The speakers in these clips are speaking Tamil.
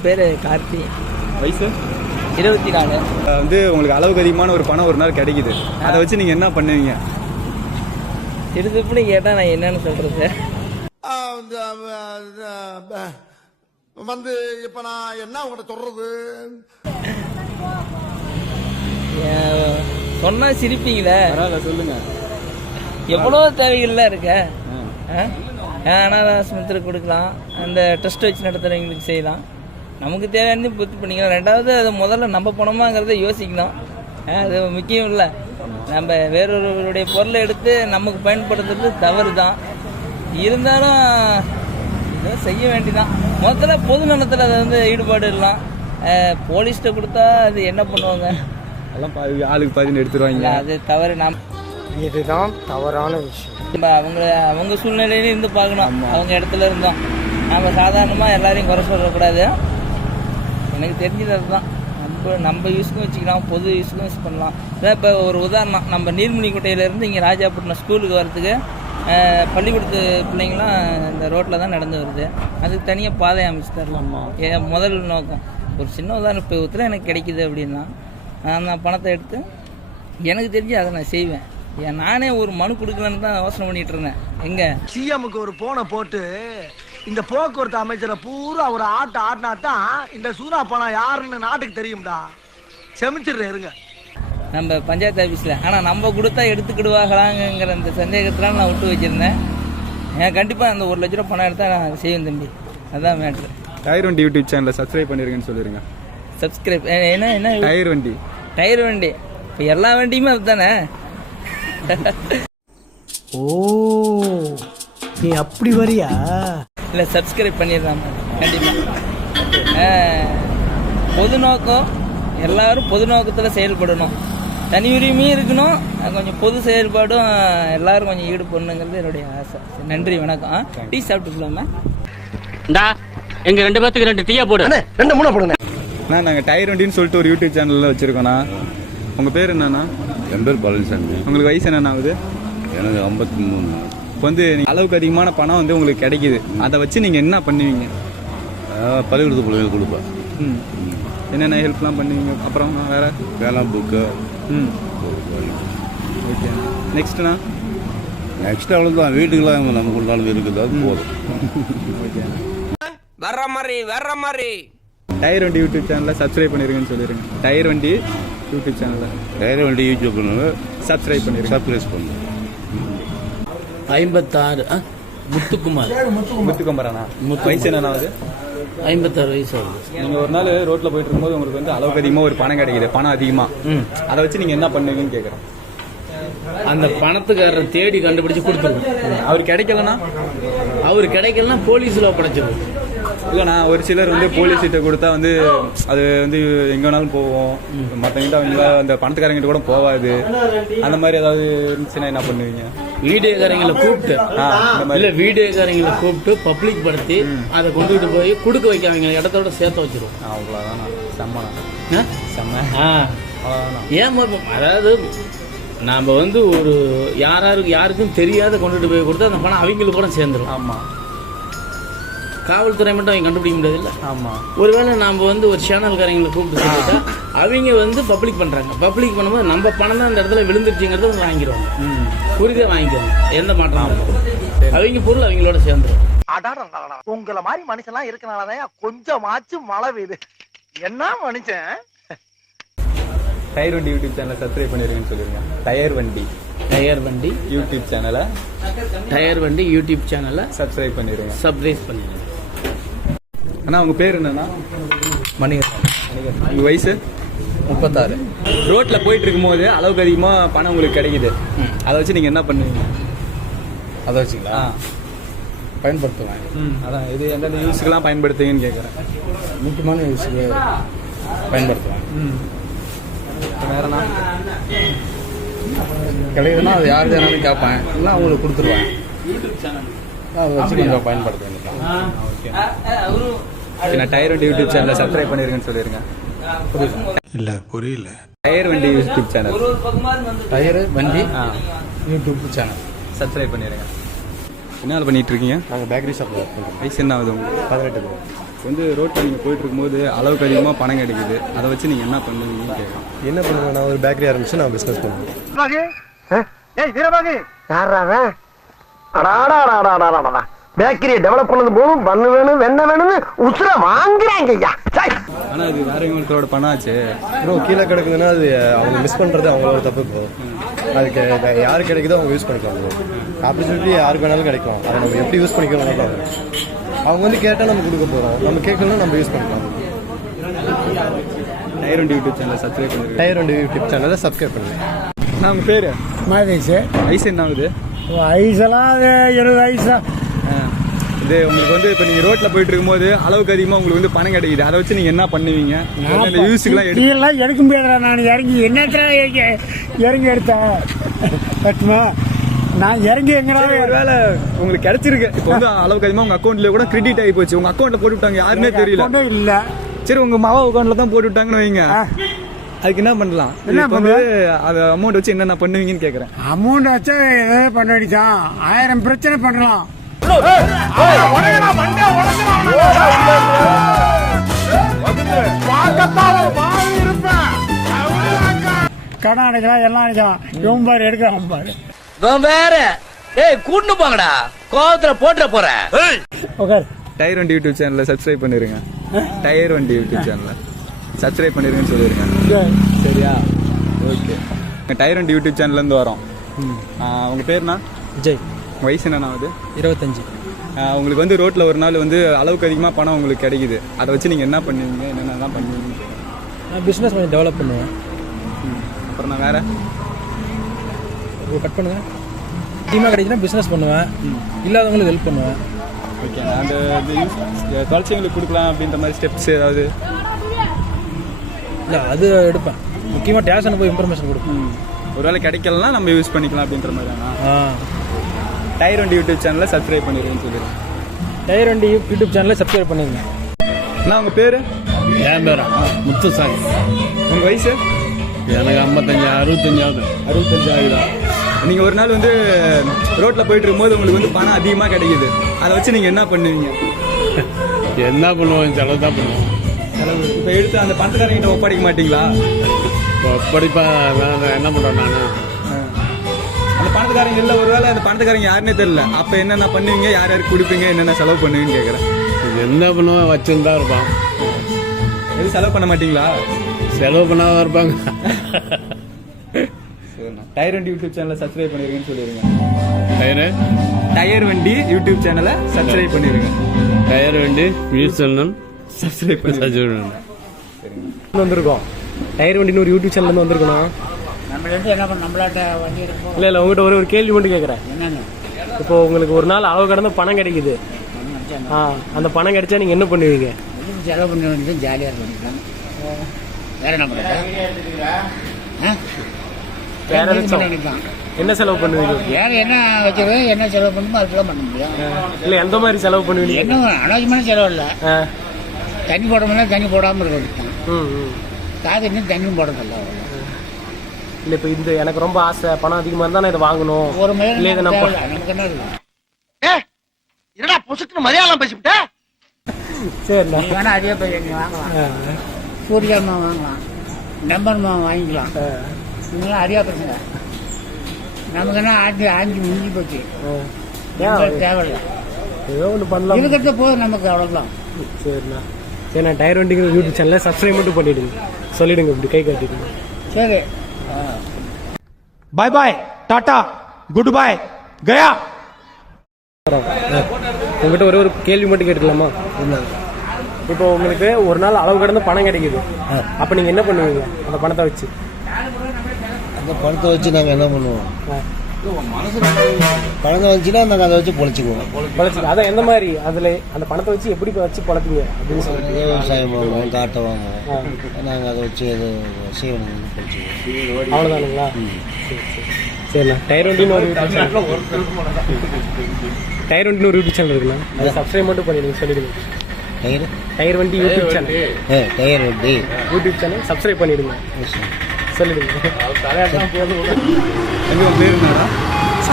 என் பேர் கார்த்தி. வயசு 24. வந்து உங்களுக்கு அளவுக்கு அதிகமான ஒரு பணம் ஒரு நாள் கிடைக்குது, அதை வச்சு நீங்கள் என்ன பண்ணுவீங்க? திருப்பி கேட்டால் நான் என்னன்னு சொல்கிறது? வந்து இப்போ நான் என்ன உங்கள்கிட்ட சொல்கிறது? சொன்னால் சிரிப்பீங்களே. பரவாயில்ல, சொல்லுங்க. எவ்வளோ தேவைகள்லாம் இருக்க. அனாதாசிரமத்தில் கொடுக்கலாம், அந்த டெஸ்ட் வச்சு நடத்துகிறவங்களுக்கு செய்யலாம், நமக்கு தேவையானது பூர்த்தி பண்ணிக்கலாம். ரெண்டாவது அதை முதல்ல நம்ம பணமாங்கிறத யோசிக்கணும். அது முக்கியம் இல்லை. நம்ம வேறொருவருடைய பொருளை எடுத்து நமக்கு பயன்படுத்துறது தவறு தான். இருந்தாலும் இதை செய்ய வேண்டிதான். முதல்ல பொது நலத்தில் அதை வந்து ஈடுபாடு இல்லாம். போலீஸ்கிட்ட கொடுத்தா அது என்ன பண்ணுவாங்க? அதெல்லாம் ஆளுக்கு பாதின்னு எடுத்துருவாங்க. அது தவறு. இதுதான் தவறான விஷயம். நம்ம அவங்க சூழ்நிலையில இருந்து பார்க்கணும். அவங்க இடத்துல இருந்தோம். நம்ம சாதாரணமாக எல்லாரையும் குறை சொல்லக்கூடாது. எனக்கு தெரிஞ்சது அதுதான். நம்ம யூஸ்க்கும் வச்சுக்கலாம், பொது யூஸ்க்கும் யூஸ் பண்ணலாம். இப்போ ஒரு உதாரணம், நம்ம நீர்மணிக்கோட்டையிலேருந்து இங்கே ராஜாப்பட்டினம் ஸ்கூலுக்கு வரத்துக்கு பள்ளிக்கூடத்து பிள்ளைங்களாம் இந்த ரோட்டில் தான் நடந்து வருது. அதுக்கு தனியாக பாதை அமைச்சு தரலாம். முதல் நோக்கம் ஒரு சின்ன உதாரணம். இப்போ எனக்கு கிடைக்குது அப்படின்னா நான் பணத்தை எடுத்து எனக்கு தெரிஞ்சு அதை நான் செய்வேன். நானே ஒரு மனு கொடுக்கலன்னு தான் யோசனை பண்ணிட்டு இருந்தேன். எங்க சிஎம்க்கு ஒரு போனை போட்டு இந்த போக்குவரத்து அமைச்சரை பூரா ஒரு ஆட்டினா தான் இந்த சூனா பணம் யாருன்னு நாட்டுக்கு தெரியும்டா. செமிச்சிடுறேன் இருங்க நம்ம பஞ்சாயத்து ஆஃபீஸில். ஆனால் நம்ம கொடுத்தா எடுத்துக்கிடுவாங்களாங்கிற அந்த சந்தேகத்தில் நான் விட்டு வச்சுருந்தேன். கண்டிப்பாக அந்த 1 லட்ச ரூபா பணம் எடுத்தால் நான் செய்வேன் தம்பி. அதுதான் மேட்ரு. டயர் வண்டி யூடியூப் சேனலை சப்ஸ்கிரைப் பண்ணிருக்கேன்னு சொல்லிடுங்க. சப்ஸ்கிரைப் என்ன டயர் வண்டி? டயர் வண்டி இப்போ எல்லா வண்டியுமே அதுதானே. ஓ, நீ அப்படி வரியா? இல்லை, சப்ஸ்கிரைப் பண்ணிடலாம் கண்டிப்பாக. பொது நோக்கம், எல்லாரும் பொது நோக்கத்தில் செயல்படணும். தனி உரிமையும் இருக்கணும், கொஞ்சம் பொது செயல்பாடும் எல்லாரும் கொஞ்சம் ஈடுபடணுங்கிறது என்னுடைய ஆசை. நன்றி, வணக்கம். டீ சாப்பிட்டு போலாமா? எங்க 2 பேத்துக்கு 2 டீயா போடு. 2 3 போடுங்க. நாங்கள் டயர் வண்டின்னு சொல்லிட்டு ஒரு யூடியூப் சேனலில் வச்சுருக்கோண்ணா. உங்கள் பேர் என்னண்ணா? என் பேர் பழனிசாமி. உங்களுக்கு வயசு என்னென்ன ஆகுது? எனக்கு 53. இப்போ வந்து அளவுக்கு அதிகமான பணம் வந்து உங்களுக்கு கிடைக்குது, அதை வச்சு நீங்கள் என்ன பண்ணுவீங்க? பள்ளிக்கூடத்து பிள்ளைங்களுக்கு கொடுப்பேன். என்னென்ன ஹெல்ப்லாம் பண்ணுவீங்க? அப்புறம் வேறு வேளாண் புக்கு. ஓகே. நெக்ஸ்ட்ண்ணா? நெக்ஸ்ட் அவ்வளோதான். வீட்டுக்கெல்லாம் நமக்கு நாள் இருக்குது, அது போதும். ஓகே. வர்ற மாதிரி டயர் வண்டி யூடியூப் சேனலில் சப்ஸ்கிரைப் பண்ணிருங்கன்னு சொல்லிடுங்க. டயர் வண்டி யூடியூப் சேனலில் டயர் வண்டி யூடியூப் பண்ணுவேன், சப்ஸ்கிரைப் பண்ணிடுங்க. சப்ஸ்கிரைப் பண்ணுவேன். 56. முத்துக்குமார். முத்துக்குமாராண்ணா? வயசு என்னண்ணா ஆகுது? 56 வயசு ஆகுது. நீங்கள் ஒரு நாள் ரோட்டில் போயிட்டு இருக்கும்போது உங்களுக்கு வந்து அளவுக்கு அதிகமாக ஒரு பணம் கிடைக்குது, பணம் அதிகமாக, அதை வச்சு நீங்கள் என்ன பண்ணுவீங்கன்னு கேட்குறேன். அந்த பணத்துக்காரரை தேடி கண்டுபிடிச்சு கொடுத்துருவோம். அவர் கிடைக்கலன்னா? அவர் கிடைக்கலன்னா போலீஸில் ஒப்படைச்சிருவோம். இல்லைண்ணா, ஒரு சிலர் வந்து போலீஸ்கிட்ட கொடுத்தா வந்து அது வந்து எங்கே வேணாலும் போவோம், மற்றவங்கிட்ட அவங்க அந்த பணத்துக்காரங்கிட்ட கூட போகாது. அந்த மாதிரி ஏதாவது இருந்துச்சுன்னா என்ன பண்ணுவீங்க? வீடியோக்காரங்களை கூப்பிட்டு இல்லை வீடியோக்காரங்களை கூப்பிட்டு பப்ளிக் படுத்தி அதை கொண்டுகிட்டு போய் கொடுக்க வைக்காங்க, இடத்தோட சேர்த்து வச்சிருவோம். அவ்வளோதாண்ணா. செம்மண்ணா, செம்ம. ஏன் அதாவது நாம் வந்து ஒரு யாருக்கும் தெரியாத கொண்டுட்டு போய் கொடுத்தா அந்த பணம் அவங்களுக்கு கூட சேர்ந்துடும். ஆமாம். காவல்துறை மட்டும் அவங்க கண்டுபிடிக்க முடியாது இல்லை. ஆமாம். ஒருவேளை நாம் வந்து ஒரு சேனல்காரங்களை கூப்பிட்டு சொல்லிட்டா அவங்க வந்து பப்ளிக் பண்ணுறாங்க. பப்ளிக் பண்ணும்போது நம்ம பணம் தான் அந்த இடத்துல விழுந்துருச்சுங்கிறது வந்து வாங்கிடுவாங்க. புரிதே வாங்கிக்குவாங்க, எந்த மாற்றம் அவங்க பொருள் அவங்களோட சேர்ந்துடும். உங்களை மாதிரி மனுஷன்லாம் இருக்கனாலதான் கொஞ்சமாச்சும் மழை பெய்யுது. என்ன மனுஷன்? டயர் வண்டி யூடியூப் சேனலை சப்ஸ்கிரைப் பண்ணிருக்கேன்னு சொல்லிருங்க. டயர் வண்டி யூடியூப் சேனலை சப்ஸ்கிரைப் பண்ணிடுங்க. அண்ணா, உங்கள் பேர் என்னன்னா? மணிகண்டன். உங்கள் வயசு? 36. ரோட்டில் போயிட்டு இருக்கும்போது அளவுக்கு அதிகமாக பணம் உங்களுக்கு கிடைக்குது, அதை வச்சு நீங்கள் என்ன பண்ணுவீங்க? அதை வச்சுங்களா பயன்படுத்துவேன். அதான் இது எந்தெந்த யூஸுக்கெல்லாம் பயன்படுத்துவீங்கன்னு கேட்குறேன். முக்கியமான யூஸுக்கு பயன்படுத்துவேன். வேறண்ணா? கிடைக்குதுன்னா அது யார் வேணாலும் கேட்பேன், இல்லை அவங்களுக்கு கொடுத்துருவேன். அதை வச்சு கொஞ்சம் பயன்படுத்துவேன். நான் டயர் வண்டி யூடியூப் சேனலை சப்ஸ்கிரைப் பண்ணிருக்கேன்னு சொல்லிருங்க. புரியல. டயர் வண்டி யூடியூப் சேனல். டயர் வண்டி யூடியூப் சேனல் சப்ஸ்கிரைப் பண்ணிடுங்க. என்ன பண்ணிட்டு இருக்கீங்க? நாங்கள் பேக்கரி ஷாப்பில். வயசு என்ன ஆகுது உங்களுக்கு? 18. வந்து ரோட்டில் நீங்கள் போயிட்டு இருக்கும்போது அளவுக்கு அதிகமாக பணம் கிடைக்குது, அதை வச்சு நீங்கள் என்ன பண்ணுவீங்கன்னு கேட்கலாம். என்ன பண்ணுவேன், நான் ஒரு பேக்கரி ஆரம்பிச்சு நான் பிஸ்னஸ் பண்ணுவேன். பேக்கரியை டெவலப் பண்ணது போதும் பண்ணு வேணும் வெண்ண வேணும்னு உசுர வாங்குறாங்க ஐயா. ஆனால் அது வேற இவங்களோட பணம் ஆச்சு. ப்ரோ கீழே கிடக்குதுன்னா அது அவங்க மிஸ் பண்ணுறது அவங்களோட தப்பு. ப்ரோ அதுக்கு யார் கிடைக்குதோ அவங்க யூஸ் பண்ணிக்கலாம். ப்ரோ ஆப்பர்ச்சுனிட்டி யாருக்கு வேணாலும் கிடைக்கும், அதை நம்ம எப்படி யூஸ் பண்ணிக்கிறோம். அவங்க வந்து கேட்டால் நம்ம கொடுக்க போகிறோம், நம்ம கேட்கணும்னா நம்ம யூஸ் பண்ணிக்கலாம். டயர் வண்டி யூடியூப் சேனலை சப்ஸ்கிரைப் பண்ணுங்க. டயர் வண்டி யூடியூப் சேனலை சப்ஸ்கிரைப் பண்ணுங்க. நான் உங்கள் பேர் மகேஷ். வயசு என்ன ஆகுது? வயசெல்லாம் 70 வயசு. இது உங்களுக்கு வந்து இப்போ நீங்கள் ரோட்டில் போயிட்டு இருக்கும்போது அளவுக்கு அதிகமாக உங்களுக்கு வந்து பணம் கிடைக்குது, அதை வச்சு நீங்கள் என்ன பண்ணுவீங்க? இந்த யூஸுக்கெல்லாம் இதெல்லாம் எடுக்க முடியாதுடா. நான் இறங்கி என்னத்துல இறங்கி எடுத்தேன் கட்டுமா. நான் இறங்கி எங்கடா ஒரு வேலை உங்களுக்கு கிடைச்சிருக்கு. இப்போ வந்து அளவுக்கு அதிகமாக உங்கள் அக்கௌண்ட்ல கூட கிரெடிட் ஆகி போச்சு, உங்கள் அக்கௌண்ட்டில் போட்டு விட்டாங்க, யாருமே தெரியல. இல்லை சரி, உங்கள் மாவா அக்கௌண்ட்டில் தான் போட்டு விட்டாங்கன்னு வைங்க, அதுக்கு என்ன பண்ணலாம்? வந்து அது அமௌண்ட் வச்சு என்னென்ன பண்ணுவீங்கன்னு கேட்குறேன். அமௌண்ட் வச்சா ஏதாவது பண்ண வேண்டியதான், 1000 பிரச்சனை பண்ணலாம். கடன் அடைக்கலாம், எல்லாம் அடைக்கலாம். இவன் பாரு எடுக்கிறான் பாரு. வேற கூட்டு போங்கடா, கோவத்துல போட்டுற போறேன். டயர் வண்டி யூடியூப் சேனலை சப்ஸ்கிரைப் பண்ணிருங்க. டயர் வண்டி யூடியூப் சேனலை சப்ஸ்கிரைப் பண்ணிருங்கன்னு சொல்லிருங்க. சரியா? ஓகே. டயர் வண்டி யூடியூப் சேனல்லேருந்து வரோம். உங்கள் பேர்னா? விஜய். வயசு என்ன ஆகுது? 25. உங்களுக்கு வந்து ரோட்டில் ஒரு நாள் வந்து அளவுக்கு அதிகமாக பணம் உங்களுக்கு கிடைக்குது, அதை வச்சு நீங்கள் என்ன பண்ணுவீங்க, என்னென்னலாம் பண்ணுவீங்க? நான் பிஸ்னஸ் பண்ணி டெவலப் பண்ணுவேன். அப்புறம் நான் வேறு கட் பண்ணுவேன். டீமாக கிடைச்சுன்னா பிஸ்னஸ் பண்ணுவேன், இல்லாதவங்களுக்கு ஹெல்ப் பண்ணுவேன். ஓகே. அந்த தொலைச்சிங்களுக்கு கொடுக்கலாம் அப்படின்ற மாதிரி ஸ்டெப்ஸ் ஏதாவது? இல்லை அது எடுப்பேன். முக்கியமாக டேஷனை போய் இன்ஃபர்மேஷன் கொடுப்பேன். ஒரு வேளை கிடைக்கலன்னா நம்ம யூஸ் பண்ணிக்கலாம் அப்படின்ற மாதிரி தானா? டயர் வண்டி யூடியூப் சேனலை சப்ஸ்கிரைப் பண்ணிடுறேன்னு சொல்லிடுறேன். டயர் வண்டி யூடியூப் சேனலை சப்ஸ்கிரைப் பண்ணிடுங்க. அண்ணா உங்கள் பேர்? என் பேரா முத்துசாமி. உங்கள் வயசு? எனக்கு 65 ஆகுதா? நீங்கள் ஒரு நாள் வந்து ரோட்டில் போயிட்டு இருக்கும்போது உங்களுக்கு வந்து பணம் அதிகமாக கிடைக்குது, அதை வச்சு நீங்கள் என்ன பண்ணுவீங்க? என்ன பண்ணுவோம்? செலவு தான் பண்ணுவோம். செலவு இப்போ எடுத்து அந்த பணத்துக்காரங்கிட்ட ஒப்படைக்க மாட்டீங்களா? படிப்பா என்ன பண்ணுறேன் நான்? அந்த பணத்துக்காரங்க இல்லை, ஒரு வேளை அந்த பணத்துக்காரங்க யாருன்னே தெரியல, அப்போ என்னென்ன பண்ணுவீங்க, யார் யாருக்கு கொடுப்பீங்க, என்னென்ன செலவு பண்ணுவீங்கன்னு கேட்குறேன். என்ன பண்ணுவோம்? வச்சுருந்தா இருப்பான். எதுவும் செலவு பண்ண மாட்டீங்களா? செலவு பண்ணாதான் இருப்பாங்க. சரிண்ணா. டயர் வண்டி யூடியூப் சேனலை சப்ஸ்கிரைப் பண்ணிருங்கன்னு சொல்லிடுங்க. டயர் வண்டி யூடியூப் சேனலை சப்ஸ்கிரைப் பண்ணிருங்க. டயர் வண்டி யூடியூப் சேனல் சப்ஸ்கிரைப் பண்ணி வந்திருக்கோம். டயர் வண்டின்னு ஒரு யூடியூப் சேனல் வந்திருக்கணும். இல்லை இல்லை, உங்கள்கிட்ட ஒரு கேள்வி மட்டும் கேட்குறேன். இப்போ உங்களுக்கு ஒரு நாள் அளவு கடந்த பணம் கிடைக்குது, அந்த பணம் கிடைச்சா நீங்கள் என்ன பண்ணுவீங்க? செலவு பண்ண வேண்டியது ஜாலியாக இருக்கும். வேற என்ன பண்ணுறது? என்ன செலவு பண்ணுவீங்க? வேற என்ன வச்சுருது, என்ன செலவு பண்ணுமோ அதுக்கெல்லாம் பண்ண முடியும். இல்லை எந்த மாதிரி செலவு பண்ணுவீங்க? என்ன அனாவசியமான செலவு இல்லை. தண்ணி போட முடியாது, தண்ணி போடாமல் இருக்கிறது. காது இன்னும் தண்ணியும் போடுறதில்ல. இல்லை இப்போ இந்த எனக்கு ரொம்ப ஆசை, பணம் அதிகமாக இருந்தால் நான் இதை வாங்கணும். ஒரு மணி இல்லை இதை நம்ம நமக்கு என்ன இருக்கு? என்னடா பொசுக்கு மலையாளம் பேசிவிட்ட? சரிண்ணா. நீ வேணா அதே போய் நீ வாங்கலாம். சூரியமா வாங்கலாம், நம்பர்மா வாங்கிக்கலாம். நீங்களாம் அறியா பேசுங்க. நமக்கு என்ன ஆஞ்சி முடிஞ்சு போச்சு, தேவையில்லை. ஏதோ ஒன்று பண்ணலாம், இதுக்கிட்ட போதும் நமக்கு, அவ்வளோதான். சரிண்ணா. சரி, நான் டயர் வண்டிங்கிற யூடியூப் சேனலில் சப்ஸ்கிரைப் மட்டும் பண்ணிவிடுங்க, சொல்லிவிடுங்க, இப்படி கை காட்டிடுங்க. சரி, பாய் பாய், டாட்டா, குட் பாய், கயா. உங்கள்கிட்ட ஒரு கேள்வி மட்டும் கேட்டுக்கலாமா? இப்போ உங்களுக்கு ஒரு நாள் அளவு கடந்த பணம் கிடைக்குது, அப்போ நீங்கள் என்ன பண்ணுவீங்க அந்த பணத்தை வச்சு? அந்த பணத்தை வச்சு நாங்கள் என்ன பண்ணுவோம்? பணத்தை வச்சுன்னா நாங்கள் அதை வச்சு பொழைச்சிக்குவோம். அதான் எந்த மாதிரி அதில் அந்த பணத்தை வச்சு எப்படி வச்சு பொழைப்பீங்க அப்படின்னு சொல்லிட்டு? விவசாயம் வாங்குவோம், காட்டை வாங்குவோம், நாங்கள் அதை வச்சு அது செய்யணும் பொழைச்சிக்குவோம். அவ்வளோதானுங்களா? சரிண்ணா. டயர் வண்டின்னு ஒரு யூடியூப் சேனல் இருக்குண்ணா, அதை சப்ஸ்கிரைப் மட்டும் பண்ணிடுங்க, சொல்லிடுங்க. டயர் வண்டி யூடியூப் சேனல், டயர் வண்டி யூடியூப் சேனல் சப்ஸ்கிரைப் பண்ணிடுங்க, சொல்லிடுங்க. பேர் என்னடா?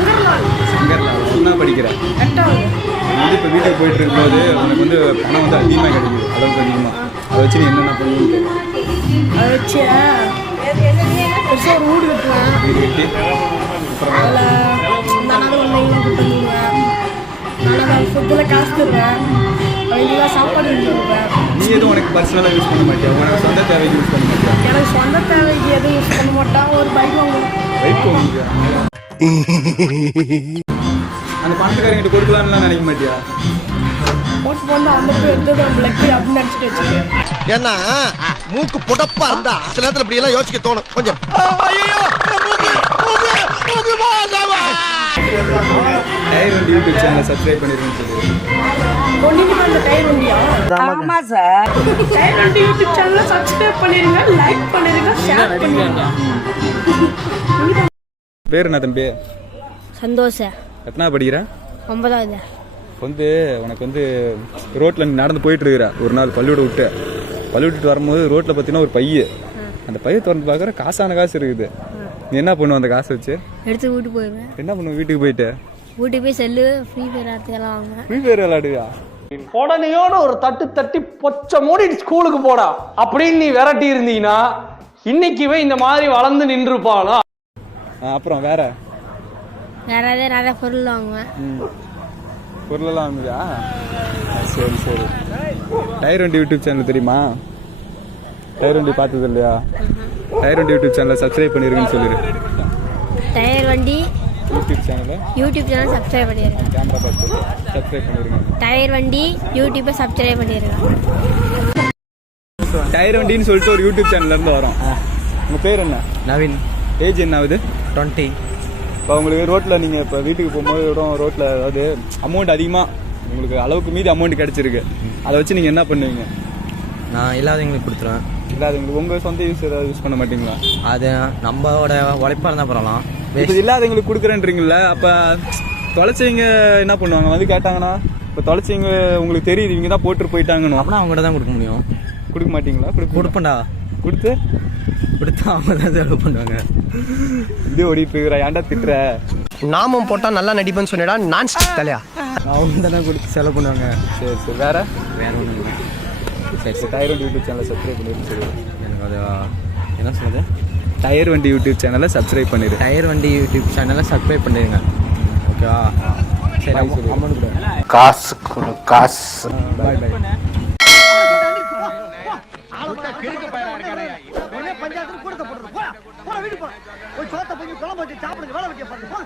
சங்கர்லால் என்ன படிக்கிற? வந்து இப்போ வீட்டுக்கு போயிட்டு இருக்கும்போது உனக்கு வந்து பணம் வந்து அதிகமாக கிடைக்குது, அளவுக்கு அதிகமாக. அதை வச்சு நீ என்னென்ன பண்ணுவீங்க? அதை வச்சு பெருசாக ஒரு வீடு கட்டுவேன். வீடு கட்டி அப்புறம் அதில் நகை கொடுத்துருவேன். நல்லா ஃபுட்டில் காசு தருவேன். அவங்களுக்குலாம் சாப்பாடு கொடுப்பேன். நீ எதுவும் உனக்கு பர்சனலாக யூஸ் பண்ண மாட்டியா? உனக்கு சொந்த தேவைக்கு யூஸ் பண்ண மாட்டியா? எனக்கு சொந்த தேவைக்கு எதுவும் யூஸ் பண்ண மாட்டான். ஒரு பைக் வாங்குவேன். பைக் வாங்கிக்க. அந்த பணத்துக்காரங்கிட்ட கொடுக்கலாம்லாம் நினைக்க மாட்டியா? போட்டு போட்டு அந்த போய் எடுத்தது பிளக்கு அப்படின்னு நினச்சிட்டு வச்சுருக்கேன். ஏன்னா மூக்கு புடப்பா இருந்தா சில நேரத்துல இப்படி எல்லாம் யோசிக்க தோணும் கொஞ்சம். டயர் வண்டி யூடியூப் சேனலை சப்ஸ்கிரைப் பண்ணிருக்கேன்னு சொல்லி. ஒன்றுக்கு அந்த டயர் வண்டியா? ஆமாம் சார். டயர் வண்டி யூடியூப் சேனலை சப்ஸ்கிரைப் பண்ணிடுங்க, லைக் பண்ணிடுங்க, ஷேர் பண்ணிடுங்க. பேர் என்ன தம்பி? சந்தோஷ. எத்தனா படிக்கிற? 9வது. வந்து உனக்கு வந்து ரோட்டில் நீ நடந்து போயிட்டு இருக்கிற ஒரு நாள் பள்ளியோட விட்டுட்டு வரும்போது ரோட்டில் பார்த்தீங்கன்னா ஒரு பைய, அந்த பைய திறந்து பார்க்குற காசான காசு இருக்குது. நீ என்ன பண்ணுவ அந்த காசை வச்சு? எடுத்து வீட்டு போயிடுவேன். என்ன பண்ணுவ வீட்டுக்கு போயிட்டு? வீட்டுக்கு போய் செல்லு ஃப்ரீ ஃபயர் ஆடுறதுக்கெல்லாம் வாங்குவேன். Free fire விளையாடுவியா? உடனேயோட ஒரு தட்டி பொச்ச மூடி ஸ்கூலுக்கு போடா அப்படின்னு நீ விரட்டி இருந்தீங்கன்னா இன்னைக்குவே இந்த மாதிரி வளர்ந்து நின்றுப்பாளா? அப்புறம் வேற நிறைய பொருள் வாங்குவேன். பொருளெல்லாம் வாங்குவியா? சரி. டயர் வண்டி யூடியூப் சேனல் தெரியுமா? டயர் வண்டி பார்த்தது இல்லையா? டயர் வண்டி யூடியூப் சேனலை சப்ஸ்கிரைப் பண்ணிருக்கேன்னு சொல்லிடு. டயர் வண்டி யூடியூப் சேனல் சப்ஸ்கிரைப் பண்ணிருக்கேன். கேமரா பார்த்து சப்ஸ்கிரைப் பண்ணிருக்கேன். டயர் வண்டி யூடியூப்பை சப்ஸ்கிரைப் பண்ணிருக்கேன். டயர் வண்டின்னு சொல்லிட்டு ஒரு யூடியூப் சேனல்ல இருந்து வரோம். உங்க பேர் என்ன? நவீன். ஏஜ் என்ன ஆகுது? 20. இப்போ உங்களுக்கு ரோட்டில் நீங்கள் இப்போ வீட்டுக்கு போகும்போது ரோட்டில் அதாவது அமௌண்ட் அதிகமாக உங்களுக்கு அளவுக்கு மீதி அமௌண்ட் கிடச்சிருக்கு, அதை வச்சு நீங்கள் என்ன பண்ணுவீங்க? நான் இல்லாதவங்களுக்கு கொடுத்துருவேன். இல்லாதவங்களுக்கு உங்கள் சொந்த யூஸ் ஏதாவது யூஸ் பண்ண மாட்டீங்களா? அது நம்மளோட உழைப்பாக இருந்தால் பரவாயில்லாம். இப்போ இல்லாதவங்களுக்கு கொடுக்குறேன்றீங்கள, அப்போ தொலைச்சவங்க என்ன பண்ணுவாங்க? வந்து கேட்டாங்கன்னா இப்போ தொலைச்சவங்க உங்களுக்கு தெரியுது இவங்க தான் போட்டு போயிட்டாங்கன்னு, அப்படின்னா அவங்ககிட்ட தான் கொடுக்க முடியும். கொடுக்க மாட்டீங்களா? கொடுப்பேன்டா. கொடுத்தா அவங்க தான் செலவு பண்ணுவாங்க. இது ஓடிட்டு இருக்கிற ஏன்டா திட்டுற? நாமம் போட்டா நல்லா நடிப்பேன்னு சொன்னடா. நான் ஸ்டிக் தலையா அவங்க தானே கொடுத்து செலவு பண்ணுவாங்க. சரி வேற ஒன்றும் இல்லை. சரி டயர் வண்டி யூடியூப் சேனலை சப்ஸ்கிரைப் பண்ணிருன்னு சொல்லி. எனக்கு அது என்ன சொல்லுது? டயர் வண்டி யூடியூப் சேனலை சப்ஸ்கிரைப் பண்ணிடு. டயர் வண்டி யூடியூப் சேனலை சப்ஸ்கிரைப் பண்ணிடுங்க. ஓகேவா? சரி அமௌண்ட் கொடு. காசு கொடு காசு. பாய். பஞ்சாயத்து கூட போடுறது. போடா வீட்டுக்கு போடா. போய் சோத்த போய் குழம்பு வச்சு சாப்பிடுங்க. வேலை வைக்க பாருங்க.